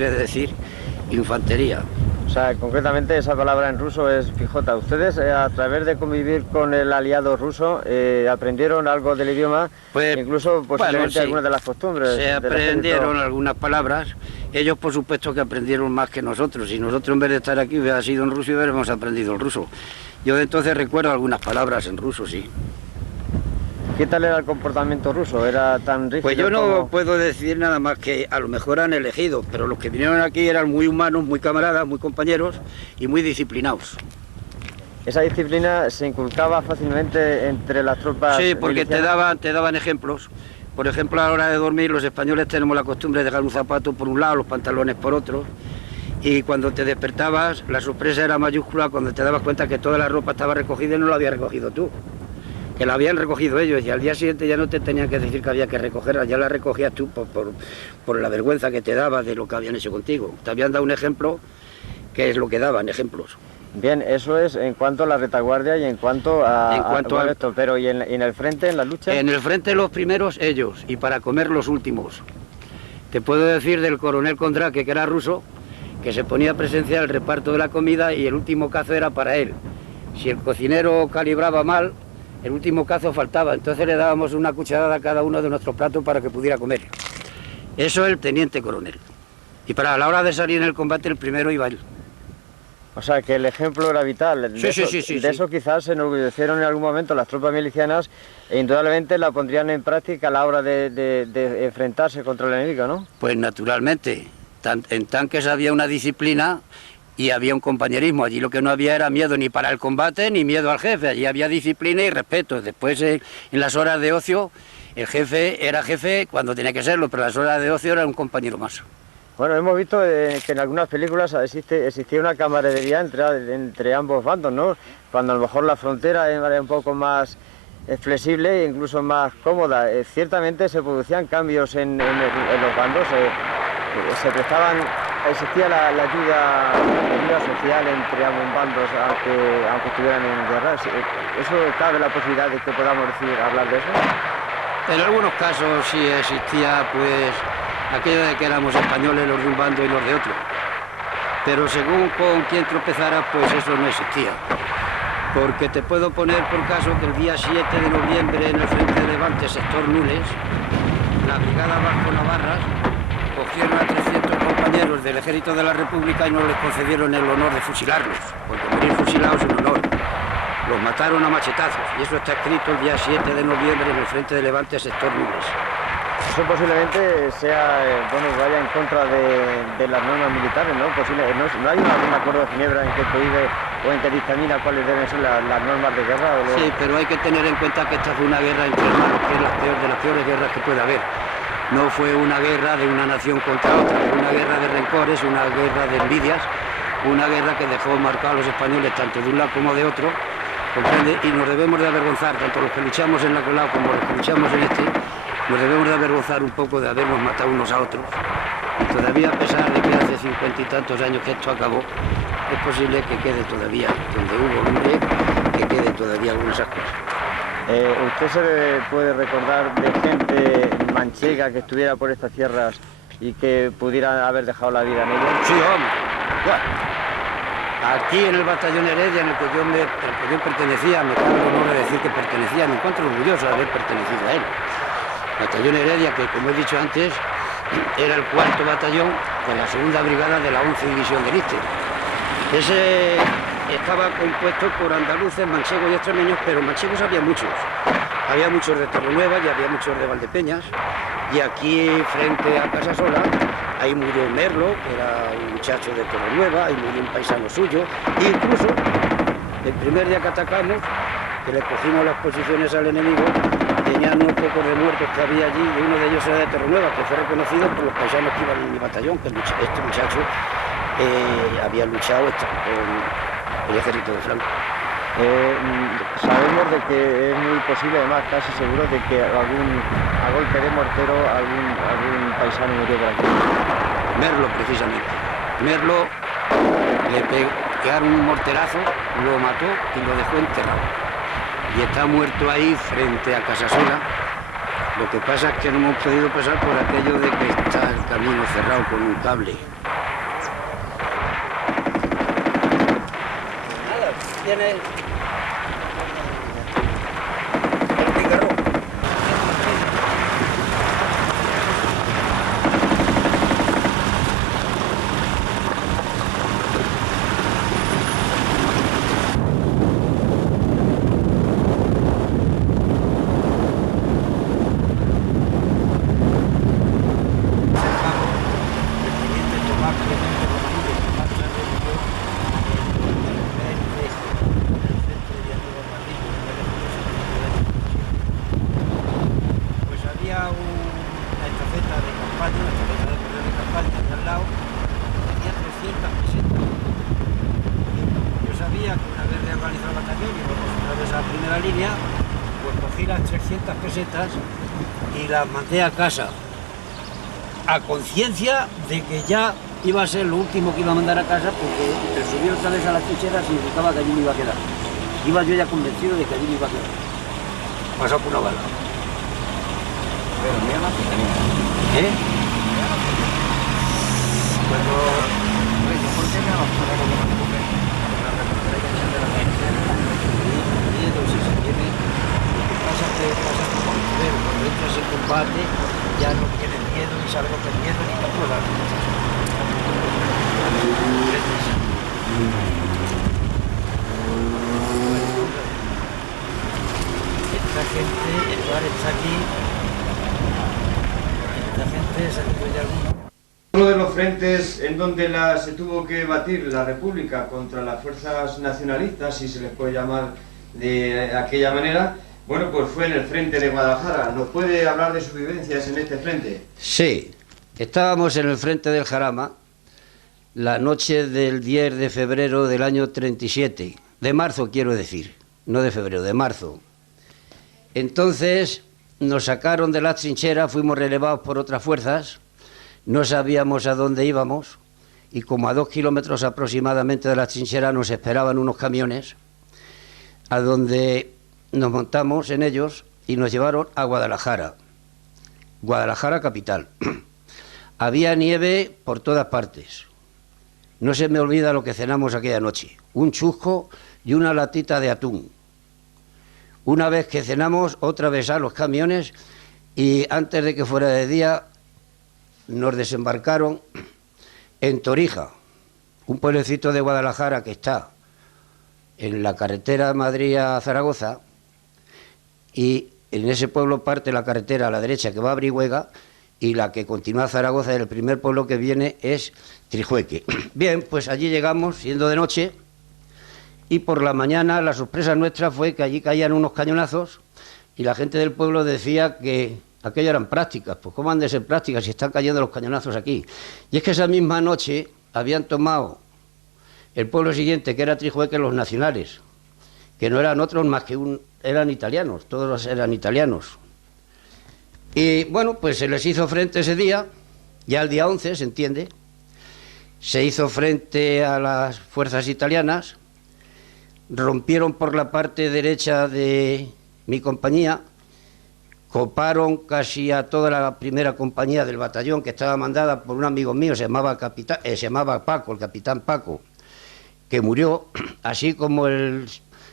quiere decir infantería. O sea, concretamente esa palabra en ruso es pijota. Ustedes, a través de convivir con el aliado ruso, aprendieron algo del idioma, Pues, incluso posiblemente bueno, sí, algunas de las costumbres. se aprendieron algunas palabras. Ellos, por supuesto, que aprendieron más que nosotros. Y nosotros, en vez de estar aquí, hubiera sido en ruso y hubiéramos aprendido el ruso. Yo de entonces recuerdo algunas palabras en ruso, sí. ¿Qué tal era el comportamiento ruso? ¿Era tan rígido? Pues yo no como... puedo decir nada más que a lo mejor han elegido, pero los que vinieron aquí eran muy humanos, muy camaradas, muy compañeros y muy disciplinados. ¿Esa disciplina se inculcaba fácilmente entre las tropas? Sí, porque milicianas? te daban ejemplos. Por ejemplo, a la hora de dormir, los españoles tenemos la costumbre de dejar un zapato por un lado, los pantalones por otro. Y cuando te despertabas, la sorpresa era mayúscula cuando te dabas cuenta que toda la ropa estaba recogida y no la habías recogido tú. Que la habían recogido ellos y al día siguiente ya no te tenían que decir que había que recogerla, ya la recogías tú por la vergüenza que te daba de lo que habían hecho contigo. Te habían dado un ejemplo, que es lo que daban, ejemplos. Bien, eso es en cuanto a la retaguardia y en cuanto a a esto, pero ¿y en el frente, en la lucha? En el frente los primeros ellos y para comer los últimos. Te puedo decir del coronel Kondrake, que era ruso, que se ponía a presenciar el reparto de la comida y el último cazo era para él. Si el cocinero calibraba mal, el último cazo faltaba, entonces le dábamos una cucharada a cada uno de nuestros platos para que pudiera comer. Eso es el teniente coronel. Y para la hora de salir en el combate, el primero iba él. O sea, que el ejemplo era vital. Sí. De eso quizás se enorgullecieron en algún momento las tropas milicianas e indudablemente la pondrían en práctica a la hora de enfrentarse contra el enemigo, ¿no? Pues naturalmente, en tanques había una disciplina y había un compañerismo. Allí lo que no había era miedo ni para el combate ni miedo al jefe. Allí había disciplina y respeto. Después, en las horas de ocio, el jefe era jefe cuando tenía que serlo, pero en las horas de ocio era un compañero más. Bueno, hemos visto que en algunas películas existía una camaradería entre ambos bandos, ¿no? Cuando a lo mejor la frontera era un poco más flexible e incluso más cómoda. Ciertamente se producían cambios en los bandos, existía la ayuda social entre ambos bandos, aunque estuvieran en guerra. ¿Eso cabe la posibilidad de que podamos hablar de eso? En algunos casos sí existía, pues, aquello de que éramos españoles los de un bando y los de otro. Pero según con quién tropezara, pues eso no existía. Porque te puedo poner por caso que el día 7 de noviembre en el frente de Levante, sector Nules, la brigada Vasco Navarras cogieron a 300 compañeros del Ejército de la República y no les concedieron el honor de fusilarlos, porque morir fusilados es un honor. Los mataron a machetazos y eso está escrito el día 7 de noviembre en el frente de Levante, sector Nules. Eso posiblemente vaya en contra de las normas militares, ¿no? No hay algún acuerdo de Ginebra en que prohíbe o en que dictamina cuáles deben ser las normas de guerra. Sí, pero hay que tener en cuenta que esta fue una guerra entre hermanos, que es de las peores guerras que puede haber. No fue una guerra de una nación contra otra, fue una guerra de rencores, una guerra de envidias, una guerra que dejó marcados a los españoles tanto de un lado como de otro, ¿comprende? Y nos debemos de avergonzar, tanto los que luchamos en aquel lado como los que luchamos en este, nos debemos de avergonzar un poco de habernos matado unos a otros. Y todavía, a pesar de que hace 50 y tantos años que esto acabó, es posible que quede todavía, donde hubo hombre, que quede todavía algunas ascuas. ¿Usted se puede recordar de gente manchega que estuviera por estas tierras y que pudiera haber dejado la vida en ellas? Sí, hombre. Bueno, aquí en el batallón Heredia, en el que yo pertenecía, me cabe el honor de decir que pertenecía, me encuentro orgulloso de haber pertenecido a él. Batallón Heredia, que como he dicho antes, era el 4º batallón de la 2ª brigada de la 11 división de Liste. Ese estaba compuesto por andaluces, manchegos y extremeños, pero manchegos había muchos. Había muchos de Torrenueva y había muchos de Valdepeñas. Y aquí, frente a Casasola, ahí murió Merlo, que era un muchacho de Torrenueva, ahí murió un paisano suyo. E incluso, el primer día que atacamos, que le cogimos las posiciones al enemigo, tenían unos pocos de muertos que había allí, y uno de ellos era de Torrenueva, que fue reconocido por los paisanos que iban en mi batallón, que este muchacho había luchado con el ejército de Franco. Sabemos de que es muy posible, además casi seguro, de que a golpe de mortero algún paisano murió por aquí. Merlo, precisamente. Merlo le pegaron un morterazo, lo mató y lo dejó enterrado. Y está muerto ahí frente a Casasola. Lo que pasa es que no hemos podido pasar por aquello de que está el camino cerrado con un cable. tienes el picarón. Pesetas y las mandé a casa a conciencia de que ya iba a ser lo último que iba a mandar a casa, porque el subir otra vez a la trinchera significaba que allí me iba a quedar. Iba yo ya convencido de que allí me iba a quedar. Pasado por una bala. Pero mira la pequeña. ¿Eh? Cuando... ¿Por qué me vas a poner como una mujer? La recuperación de la trinchera. Miedo, si se tiene... Pasa como pero cuando entras en combate ya no tienes miedo, ni sabes lo que es miedo, ni tampoco las esta gente, el bar está aquí, esta gente se atribuye a alguno. Uno de los frentes en donde se tuvo que batir la República contra las fuerzas nacionalistas, si se les puede llamar de aquella manera, bueno, pues fue en el frente de Guadalajara. ¿Nos puede hablar de sus vivencias en este frente? Sí, estábamos en el frente del Jarama la noche del 10 de febrero del año 37, de marzo quiero decir, no de febrero, de marzo. Entonces nos sacaron de las trincheras, fuimos relevados por otras fuerzas, no sabíamos a dónde íbamos y como a 2 kilómetros aproximadamente de las trincheras nos esperaban unos camiones a donde nos montamos en ellos y nos llevaron a Guadalajara, Guadalajara capital. Había nieve por todas partes. No se me olvida lo que cenamos aquella noche, un chusco y una latita de atún. Una vez que cenamos, otra vez a los camiones y antes de que fuera de día nos desembarcaron en Torija, un pueblecito de Guadalajara que está en la carretera Madrid a Zaragoza, y en ese pueblo parte la carretera a la derecha que va a Brihuega y la que continúa a Zaragoza, el primer pueblo que viene es Trijueque. Bien, pues allí llegamos siendo de noche y por la mañana la sorpresa nuestra fue que allí caían unos cañonazos y la gente del pueblo decía que aquello eran prácticas. Pues ¿cómo han de ser prácticas si están cayendo los cañonazos aquí? Y es que esa misma noche habían tomado el pueblo siguiente, que era Trijueque, los nacionales, que no eran otros más que eran italianos, todos eran italianos. Y bueno, pues se les hizo frente ese día, ya el día 11, se entiende, se hizo frente a las fuerzas italianas, rompieron por la parte derecha de mi compañía, coparon casi a toda la primera compañía del batallón que estaba mandada por un amigo mío, se llamaba Paco, el capitán Paco, que murió, así como el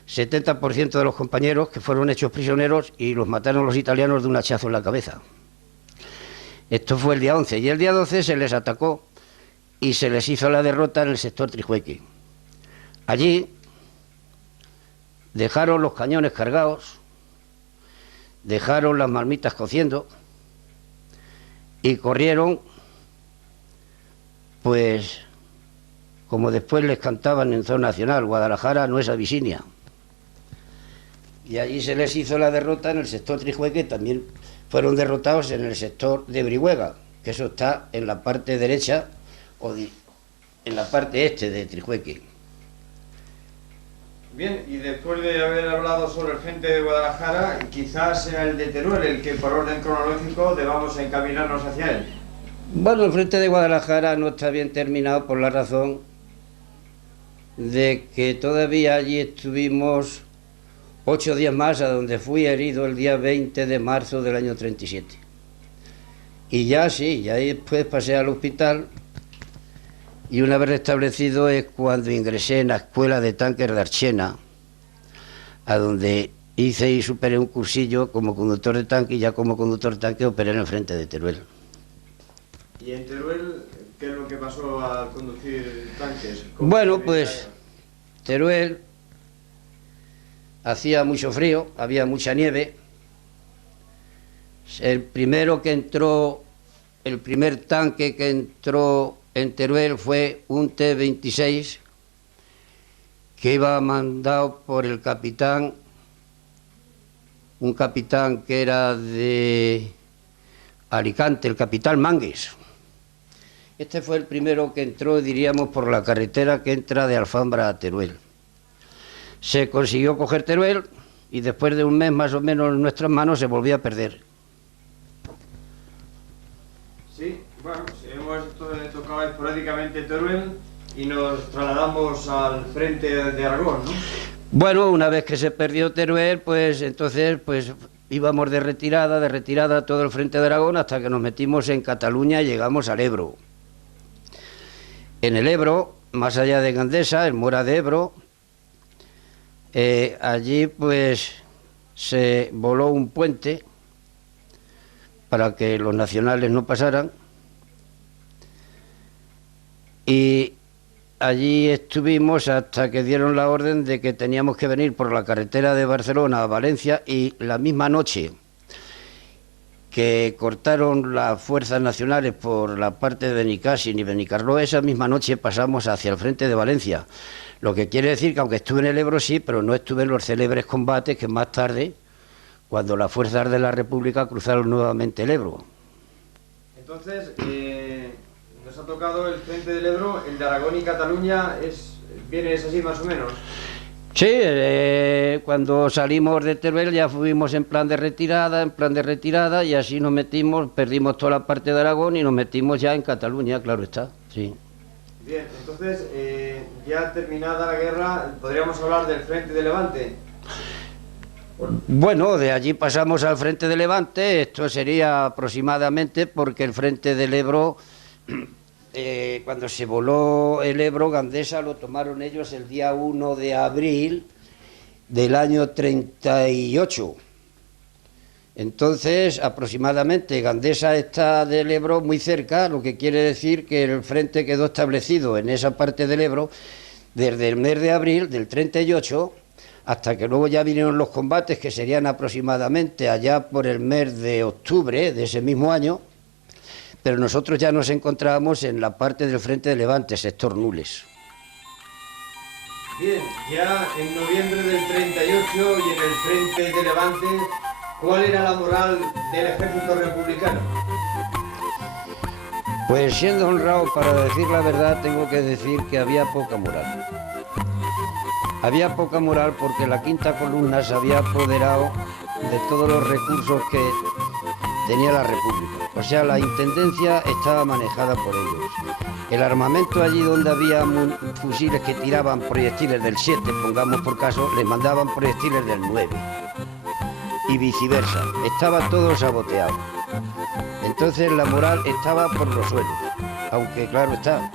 70% de los compañeros que fueron hechos prisioneros y los mataron los italianos de un hachazo en la cabeza. Esto fue el día 11 y el día 12 se les atacó y se les hizo la derrota en el sector Trijueque. Allí dejaron los cañones cargados, dejaron las marmitas cociendo y corrieron, pues, como después les cantaban en zona nacional, Guadalajara no es Abisinia. Y allí se les hizo la derrota en el sector Trijueque, también fueron derrotados en el sector de Brihuega, que eso está en la parte derecha o en la parte este de Trijueque. Bien, y después de haber hablado sobre el frente de Guadalajara, quizás sea el de Teruel el que por orden cronológico debamos encaminarnos hacia él. Bueno, el frente de Guadalajara no está bien terminado por la razón de que todavía allí estuvimos 8 días más, a donde fui herido el día 20 de marzo del año 37. Y ya sí, ya después pasé al hospital Y una vez restablecido es cuando ingresé en la escuela de tanques de Archena, a donde hice y superé un cursillo como conductor de tanque, y ya como conductor de tanque operé en el frente de Teruel. ¿Y en Teruel qué es lo que pasó al conducir tanques? Bueno, pues Teruel hacía mucho frío, había mucha nieve. El primer tanque que entró en Teruel fue un T-26 que iba mandado por el capitán, un capitán que era de Alicante, el capitán Mangues. Este fue el primero que entró, diríamos, por la carretera que entra de Alfambra a Teruel. Se consiguió coger Teruel y después de un mes más o menos en nuestras manos se volvió a perder. Sí, bueno, hemos tocado esporádicamente Teruel y nos trasladamos al frente de Aragón, ¿no? Bueno, una vez que se perdió Teruel, pues entonces íbamos de retirada todo el frente de Aragón hasta que nos metimos en Cataluña y llegamos al Ebro. En el Ebro, más allá de Gandesa, en Mora de Ebro, allí pues se voló un puente para que los nacionales no pasaran, y allí estuvimos hasta que dieron la orden de que teníamos que venir por la carretera de Barcelona a Valencia, y la misma noche que cortaron las fuerzas nacionales por la parte de Benicàssim y Benicarló, esa misma noche pasamos hacia el frente de Valencia. Lo que quiere decir que aunque estuve en el Ebro sí, pero no estuve en los célebres combates que más tarde, cuando las fuerzas de la República cruzaron nuevamente el Ebro. Entonces, nos ha tocado el frente del Ebro, el de Aragón y Cataluña, es así más o menos. Sí, cuando salimos de Teruel ya fuimos en plan de retirada, y así nos metimos, perdimos toda la parte de Aragón y nos metimos ya en Cataluña, claro está, sí. Bien, entonces, ya terminada la guerra, ¿podríamos hablar del frente de Levante? Bueno, de allí pasamos al frente de Levante, esto sería aproximadamente porque el frente del Ebro, cuando se voló el Ebro, Gandesa lo tomaron ellos el día 1 de abril del año 38. Entonces, aproximadamente, Gandesa está del Ebro muy cerca, lo que quiere decir que el frente quedó establecido en esa parte del Ebro desde el mes de abril del 38 hasta que luego ya vinieron los combates, que serían aproximadamente allá por el mes de octubre de ese mismo año, pero nosotros ya nos encontrábamos en la parte del frente de Levante, sector Nules. Bien, ya en noviembre del 38 y en el frente de Levante, ¿cuál era la moral del ejército republicano? Pues siendo honrado, para decir la verdad, tengo que decir que había poca moral. Había poca moral porque la quinta columna se había apoderado de todos los recursos que tenía la República. O sea, la intendencia estaba manejada por ellos. El armamento allí donde había fusiles que tiraban proyectiles del 7, pongamos por caso, les mandaban proyectiles del 9. Y viceversa. Estaba todo saboteado. Entonces la moral estaba por los suelos. Aunque claro está,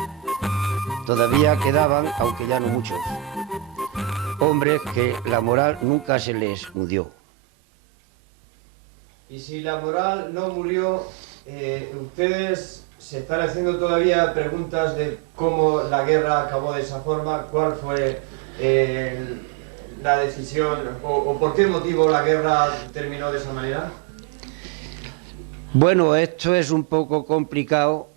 todavía quedaban, aunque ya no muchos, hombres que la moral nunca se les murió. Y si la moral no murió, ustedes se están haciendo todavía preguntas de cómo la guerra acabó de esa forma, cuál fue la decisión o por qué motivo la guerra terminó de esa manera. Bueno, esto es un poco complicado,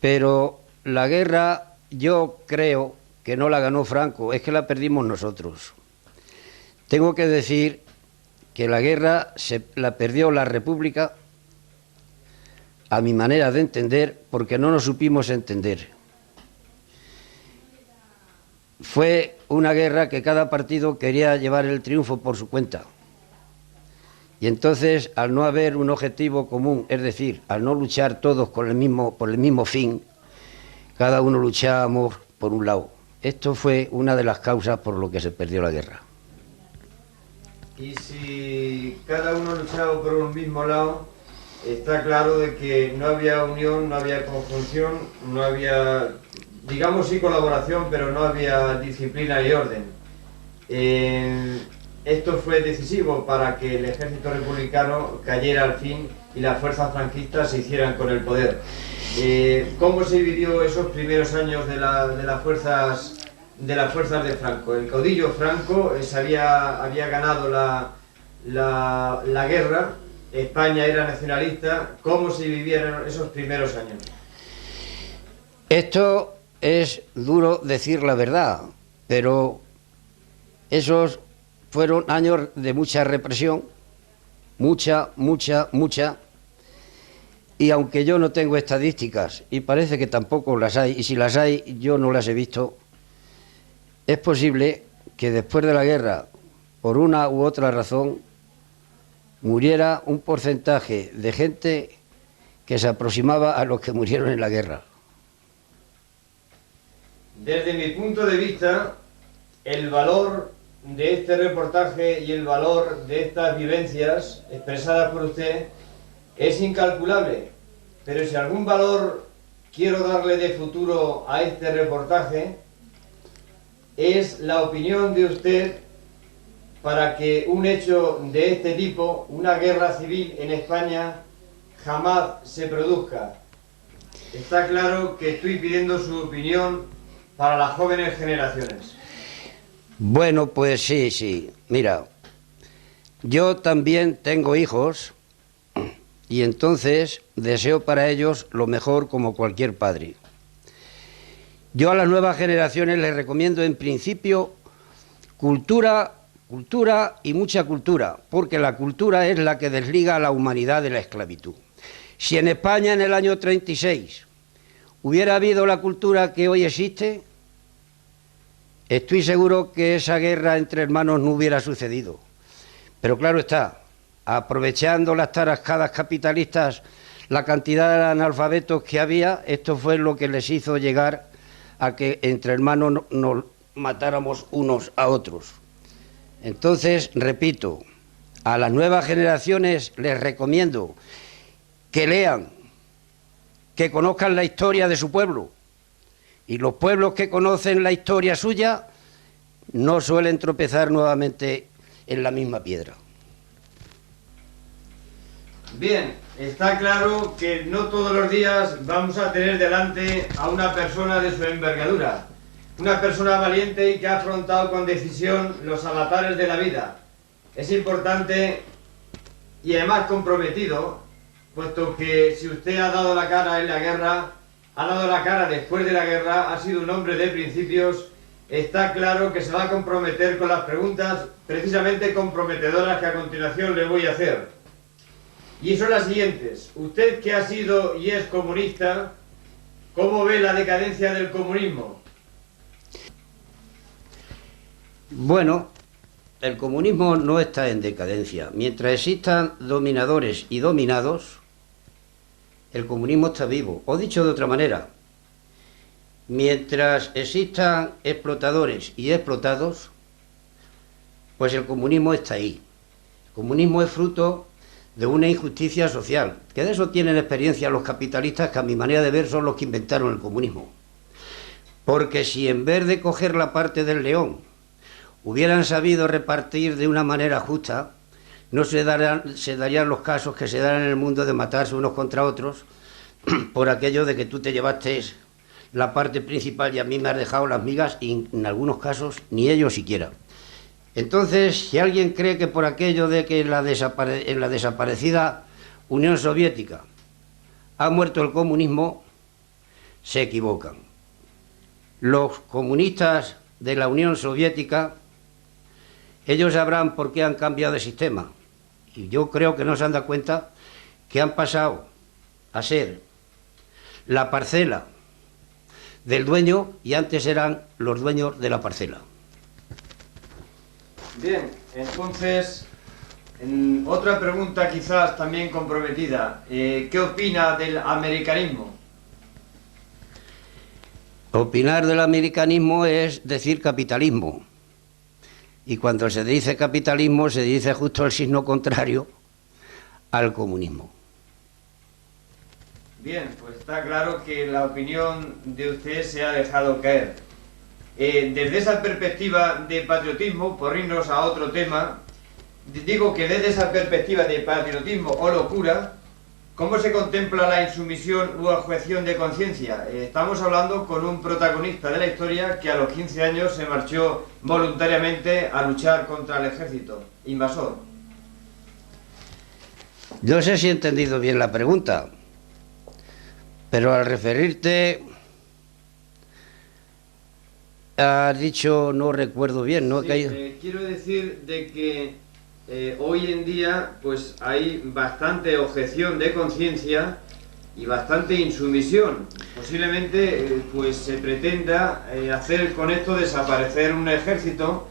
pero la guerra yo creo que no la ganó Franco, es que la perdimos nosotros. Tengo que decir que la guerra la perdió la República, a mi manera de entender, porque no nos supimos entender. Fue una guerra que cada partido quería llevar el triunfo por su cuenta. Y entonces, al no haber un objetivo común, es decir, al no luchar todos por el mismo fin, cada uno luchábamos por un lado. Esto fue una de las causas por lo que se perdió la guerra. Y si cada uno luchaba por un mismo lado, está claro de que no había unión, no había conjunción, no había, digamos sí colaboración, pero no había disciplina y orden. Esto fue decisivo para que el ejército republicano cayera al fin y las fuerzas franquistas se hicieran con el poder. ¿Cómo se vivió esos primeros años de las fuerzas de Franco? El caudillo Franco había ganado la guerra, España era nacionalista. ¿Cómo se vivieron esos primeros años? Esto es duro decir la verdad, pero esos fueron años de mucha represión, mucha, y aunque yo no tengo estadísticas, y parece que tampoco las hay, y si las hay yo no las he visto, es posible que después de la guerra, por una u otra razón, muriera un porcentaje de gente que se aproximaba a los que murieron en la guerra. Desde mi punto de vista, el valor de este reportaje y el valor de estas vivencias expresadas por usted es incalculable, pero si algún valor quiero darle de futuro a este reportaje, es la opinión de usted para que un hecho de este tipo, una guerra civil en España, jamás se produzca. Está claro que estoy pidiendo su opinión para las jóvenes generaciones. Bueno, pues sí. Mira, yo también tengo hijos y entonces deseo para ellos lo mejor como cualquier padre. Yo a las nuevas generaciones les recomiendo en principio cultura y mucha cultura, porque la cultura es la que desliga a la humanidad de la esclavitud. Si en España en el año 36 hubiera habido la cultura que hoy existe, estoy seguro que esa guerra entre hermanos no hubiera sucedido. Pero claro está, aprovechando las tarascadas capitalistas, la cantidad de analfabetos que había, esto fue lo que les hizo llegar a que entre hermanos nos matáramos unos a otros. Entonces, repito, a las nuevas generaciones les recomiendo que lean, que conozcan la historia de su pueblo. Y los pueblos que conocen la historia suya no suelen tropezar nuevamente en la misma piedra. Bien, está claro que no todos los días vamos a tener delante a una persona de su envergadura. Una persona valiente y que ha afrontado con decisión los avatares de la vida. Es importante y además comprometido, puesto que si usted ha dado la cara en la guerra, ha dado la cara después de la guerra, ha sido un hombre de principios, está claro que se va a comprometer con las preguntas precisamente comprometedoras que a continuación le voy a hacer. Y son las siguientes. Usted que ha sido y es comunista, ¿cómo ve la decadencia del comunismo? Bueno, el comunismo no está en decadencia. Mientras existan dominadores y dominados, el comunismo está vivo. O dicho de otra manera, mientras existan explotadores y explotados, pues el comunismo está ahí. El comunismo es fruto de una injusticia social, que de eso tienen experiencia los capitalistas, que a mi manera de ver son los que inventaron el comunismo. Porque si en vez de coger la parte del león, hubieran sabido repartir de una manera justa, no se darían los casos que se dan en el mundo de matarse unos contra otros por aquello de que tú te llevaste la parte principal y a mí me has dejado las migas, y en algunos casos ni ellos siquiera. Entonces, si alguien cree que por aquello de que en la desaparecida Unión Soviética ha muerto el comunismo, se equivocan. Los comunistas de la Unión Soviética, ellos sabrán por qué han cambiado de sistema. Y yo creo que no se han dado cuenta que han pasado a ser la parcela del dueño y antes eran los dueños de la parcela. Bien, entonces, otra pregunta quizás también comprometida. ¿Qué opina del americanismo? Opinar del americanismo es decir capitalismo. Y cuando se dice capitalismo se dice justo el signo contrario al comunismo. Bien, pues está claro que la opinión de usted se ha dejado caer. Desde esa perspectiva de patriotismo, por irnos a otro tema, digo que desde esa perspectiva de patriotismo o locura, ¿cómo se contempla la insumisión u objeción de conciencia? Estamos hablando con un protagonista de la historia que a los 15 años se marchó voluntariamente a luchar contra el ejército invasor. No sé si he entendido bien la pregunta, pero al referirte, has dicho, no recuerdo bien, ¿no? Sí, Que hay... quiero decir de que hoy en día pues hay bastante objeción de conciencia y bastante insumisión. Posiblemente pues se pretenda hacer con esto desaparecer un ejército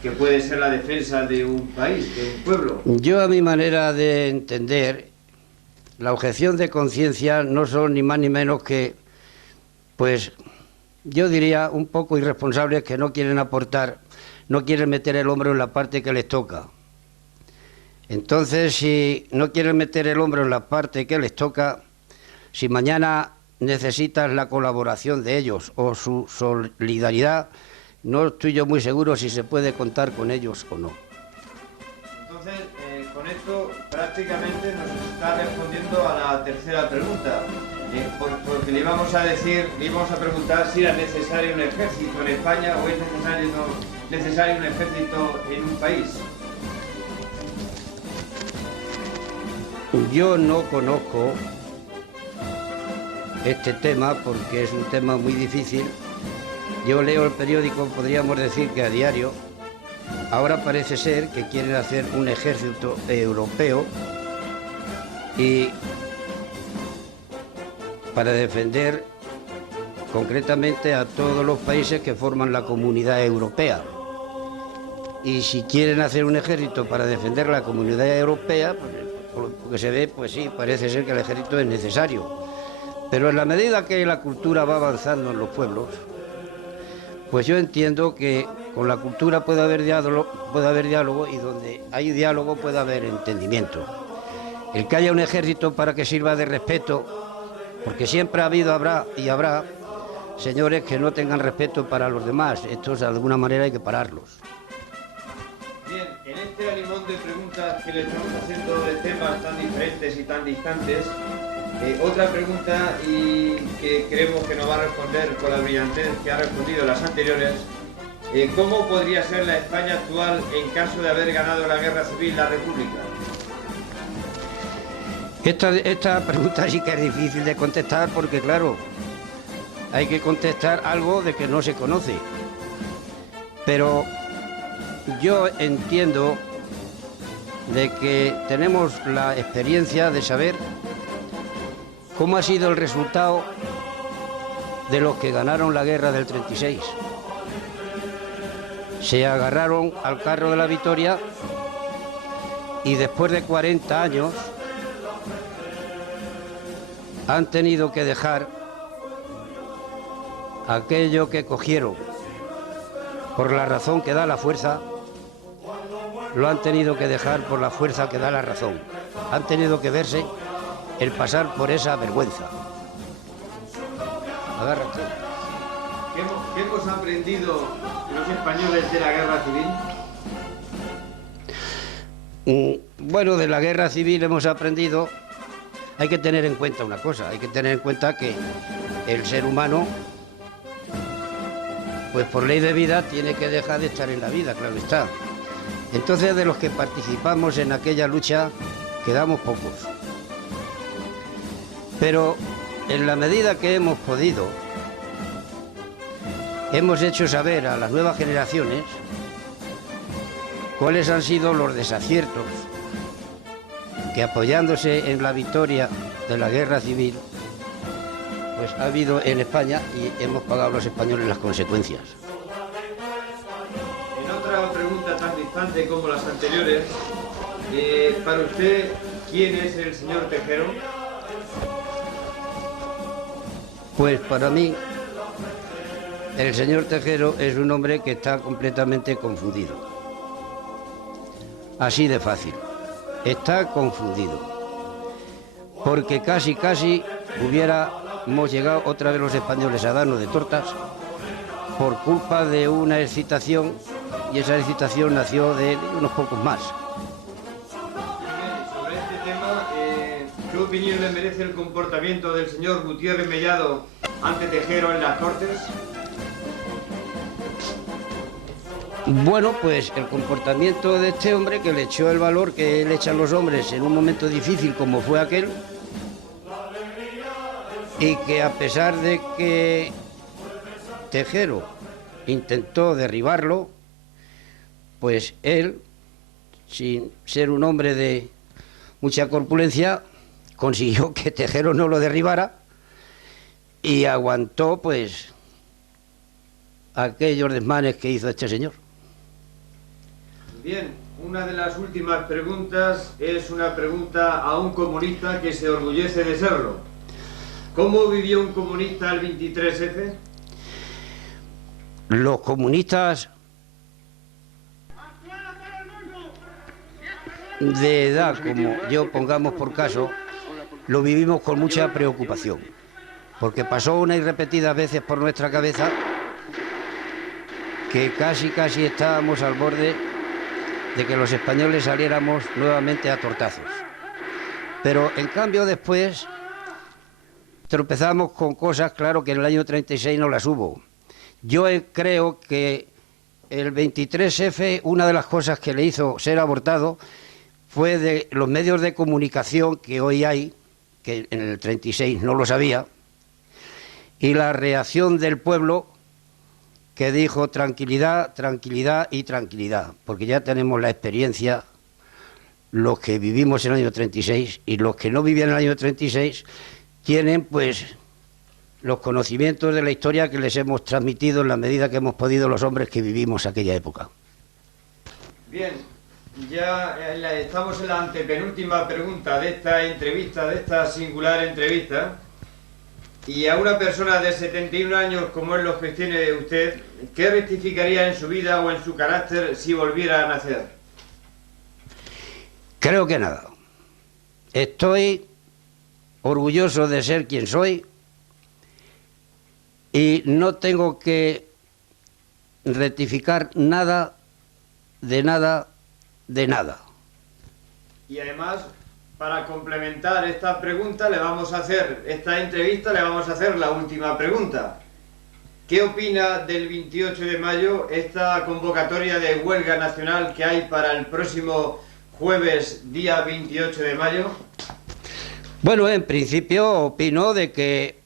que puede ser la defensa de un país, de un pueblo. Yo, a mi manera de entender, la objeción de conciencia no son ni más ni menos que, pues, yo diría un poco irresponsables que no quieren aportar, no quieren meter el hombro en la parte que les toca. Entonces, si no quieren meter el hombro en la parte que les toca, si mañana necesitas la colaboración de ellos o su solidaridad, no estoy yo muy seguro si se puede contar con ellos o no. Entonces, con esto prácticamente nos está respondiendo a la tercera pregunta, porque le íbamos a decir, le íbamos a preguntar si era necesario un ejército en España o es necesario un ejército en un país. Yo no conozco este tema porque es un tema muy difícil. Yo leo el periódico, podríamos decir que a diario. Ahora parece ser que quieren hacer un ejército europeo y para defender concretamente a todos los países que forman la Comunidad Europea. Y si quieren hacer un ejército para defender la Comunidad Europea, pues, por lo que se ve, pues sí, parece ser que el ejército es necesario. Pero en la medida que la cultura va avanzando en los pueblos, pues yo entiendo que con la cultura puede haber diálogo y donde hay diálogo puede haber entendimiento. El que haya un ejército para que sirva de respeto, porque siempre ha habido, habrá y habrá señores que no tengan respeto para los demás. Estos de alguna manera hay que pararlos. Bien, en este alimón de preguntas que le estamos haciendo de temas tan diferentes y tan distantes, otra pregunta y que creemos que nos va a responder con la brillantez que ha respondido las anteriores. ¿Cómo podría ser la España actual en caso de haber ganado la guerra civil la República? Esta pregunta sí que es difícil de contestar porque, claro, hay que contestar algo de que no se conoce. Pero yo entiendo de que tenemos la experiencia de saber cómo ha sido el resultado de los que ganaron la guerra del 36. Se agarraron al carro de la victoria y después de 40 años han tenido que dejar aquello que cogieron por la razón que da la fuerza, lo han tenido que dejar por la fuerza que da la razón. Han tenido que verse el pasar por esa vergüenza. Agárrate. ¿Qué hemos aprendido los españoles de la guerra civil? Bueno, de la guerra civil hemos aprendido, hay que tener en cuenta una cosa, hay que tener en cuenta que el ser humano, pues por ley de vida, tiene que dejar de estar en la vida, claro está. Entonces, de los que participamos en aquella lucha, quedamos pocos. Pero en la medida que hemos podido, hemos hecho saber a las nuevas generaciones cuáles han sido los desaciertos que, apoyándose en la victoria de la guerra civil, pues ha habido en España y hemos pagado los españoles las consecuencias. En otra pregunta tan distante como las anteriores, para usted, ¿quién es el señor Tejero? Pues para mí, el señor Tejero es un hombre que está completamente confundido. Así de fácil. Está confundido. Porque casi hubiéramos llegado otra vez los españoles a darnos de tortas por culpa de una excitación, y esa excitación nació de unos pocos más. Sobre este tema, ¿qué opinión le merece el comportamiento del señor Gutiérrez Mellado ante Tejero en las Cortes? Bueno, pues el comportamiento de este hombre, que le echó el valor que le echan los hombres en un momento difícil como fue aquel, y que a pesar de que Tejero intentó derribarlo, pues él, sin ser un hombre de mucha corpulencia, consiguió que Tejero no lo derribara y aguantó pues aquellos desmanes que hizo este señor. Bien, una de las últimas preguntas es una pregunta a un comunista que se orgullece de serlo. ¿Cómo vivió un comunista el 23F? Los comunistas de edad, como yo, pongamos por caso, lo vivimos con mucha preocupación, porque pasó una y repetidas veces por nuestra cabeza que casi estábamos al borde de que los españoles saliéramos nuevamente a tortazos. Pero en cambio después tropezamos con cosas, claro, que en el año 36 no las hubo. Yo creo que el 23F, una de las cosas que le hizo ser abortado fue de los medios de comunicación que hoy hay, que en el 36 no lo sabía, y la reacción del pueblo, que dijo tranquilidad, tranquilidad y tranquilidad, porque ya tenemos la experiencia, los que vivimos en el año 36 y los que no vivían en el año 36 tienen pues los conocimientos de la historia que les hemos transmitido en la medida que hemos podido los hombres que vivimos aquella época. Bien, ya estamos en la antepenúltima pregunta de esta entrevista, de esta singular entrevista. Y a una persona de 71 años como es los que tiene usted, ¿qué rectificaría en su vida o en su carácter si volviera a nacer? Creo que nada. Estoy orgulloso de ser quien soy y no tengo que rectificar nada, de nada, de nada. Y además, para complementar esta pregunta, esta entrevista, le vamos a hacer la última pregunta. ¿Qué opina del 28 de mayo, esta convocatoria de huelga nacional que hay para el próximo jueves, día 28 de mayo? Bueno, en principio opino de que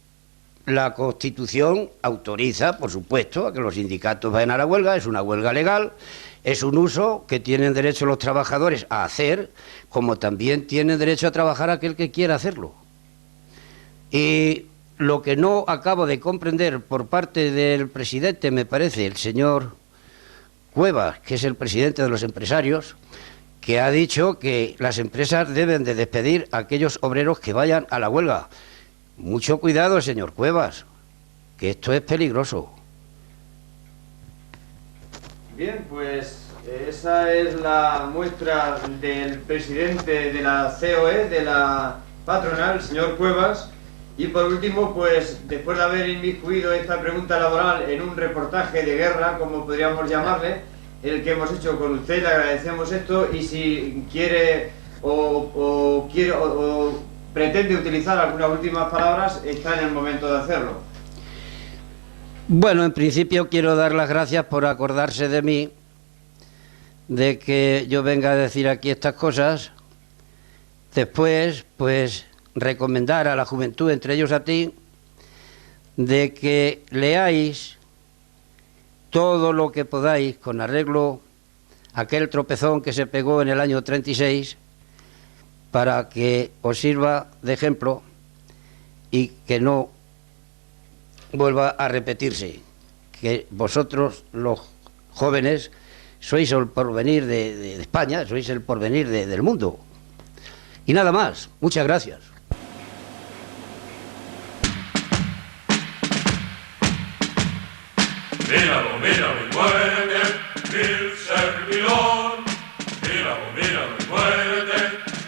la Constitución autoriza, por supuesto, a que los sindicatos vayan a la huelga, es una huelga legal, es un uso que tienen derecho los trabajadores a hacer, como también tiene derecho a trabajar aquel que quiera hacerlo. Y lo que no acabo de comprender por parte del presidente, me parece, el señor Cuevas, que es el presidente de los empresarios, que ha dicho que las empresas deben de despedir a aquellos obreros que vayan a la huelga. Mucho cuidado, señor Cuevas, que esto es peligroso. Bien, pues esa es la muestra del presidente de la COE, de la patronal, señor Cuevas. Y por último, pues después de haber inmiscuido esta pregunta laboral en un reportaje de guerra, como podríamos llamarle, el que hemos hecho con usted, le agradecemos esto, y si quiere o pretende utilizar algunas últimas palabras, está en el momento de hacerlo. Bueno, en principio quiero dar las gracias por acordarse de mí, de que yo venga a decir aquí estas cosas. Después, pues, recomendar a la juventud, entre ellos a ti, de que leáis todo lo que podáis con arreglo a aquel tropezón que se pegó en el año 36, para que os sirva de ejemplo y que no vuelva a repetirse, que vosotros, los jóvenes, sois el porvenir de España, sois el porvenir del mundo. Y nada más, muchas gracias. Míralo, míralo y muérete, vil servidor. Míralo, míralo y muérete,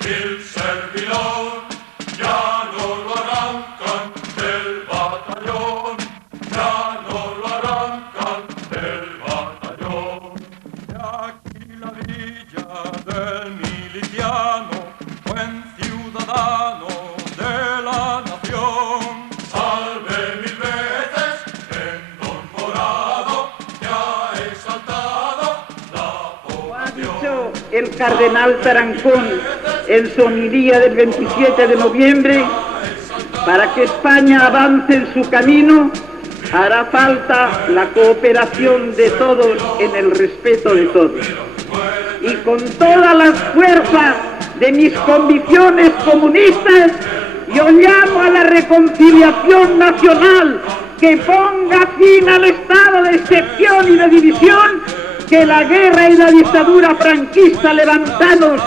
vil servidor. Ya no lo arrancan el cardenal Tarancón en su homilía del 27 de noviembre, para que España avance en su camino, hará falta la cooperación de todos en el respeto de todos. Y con todas las fuerzas de mis convicciones comunistas, yo llamo a la reconciliación nacional que ponga fin al estado de excepción y de división que la guerra y la dictadura franquista levantándose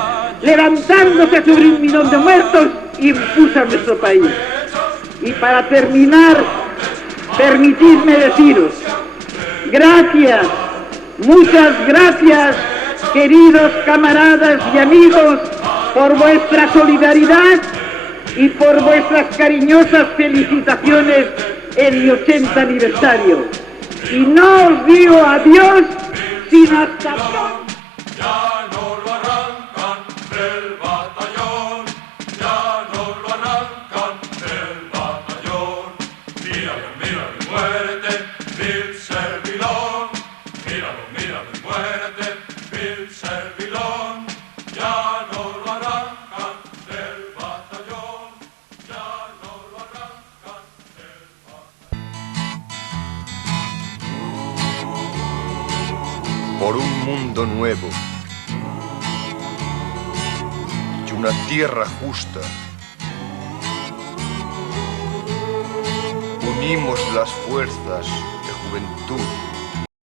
sobre 1 millón de muertos impuso a nuestro país. Y para terminar, permitidme deciros, gracias, muchas gracias, queridos camaradas y amigos, por vuestra solidaridad y por vuestras cariñosas felicitaciones en mi 80 aniversario. Y no os digo adiós, sino hasta pronto. Ya no lo arrancan del batallón, ya no lo arrancan del batallón. Míralo, míralo y muérete, vil servilón. Míralo, míralo y muérete, vil servilón. Ya no lo arrancan del batallón, ya no lo arrancan del batallón. Por un mundo nuevo y una tierra justa, unimos las fuerzas de juventud